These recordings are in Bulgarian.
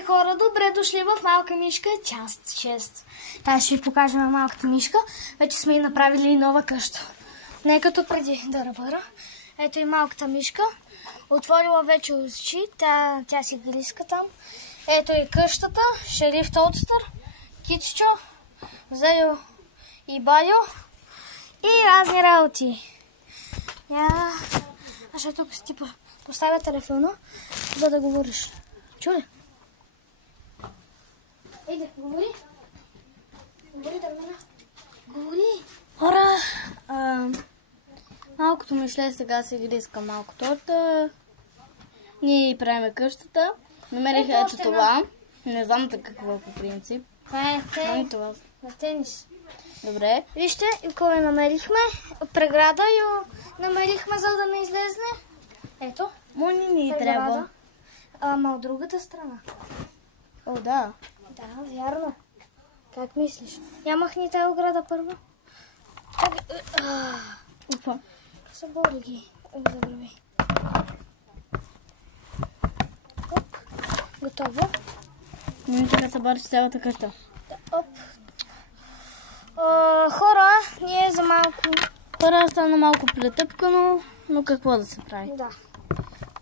Здравейте хора, добре дошли в Малка мишка, част 6. Аз ще ви покажем малката мишка. Вече сме и направили нова къща. Не като преди да ръбъра. Ето и малката мишка. Отворила вече очи, тя си гриска там. Ето и къщата, шериф Толстър, Киччо, Зайо и Байо и разни работи. Аз ще тук си поставя телефона, за да говориш. Чули? Ейде, говори. Говори, Дърмена. Говори. Хора, малкото мишле сега се гриска малко торта. Ние правим къщата. Намерих ето това. Не знам какво по принцип. Това на тенис. Добре. Вижте, какво намерихме. Преграда и намерихме, за да не излезне. Ето. Мони ни трябва. Ама от другата страна. О, да. Да, вярно. Как мислиш? Я махни тази ограда първо. Опа. Събори ги. Забрави. Готово. Не така събариш цялата къща. Оп. Хора, ние за малко... Хора, стана малко претъпкано, но какво да се прави? Да.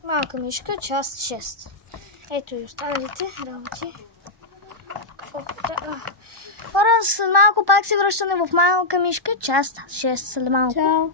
Малка мишка, част 6. Ето и останалите работи. Хора, след малко пак се връщаме в Малка мишка, част 6. След малко. Чао!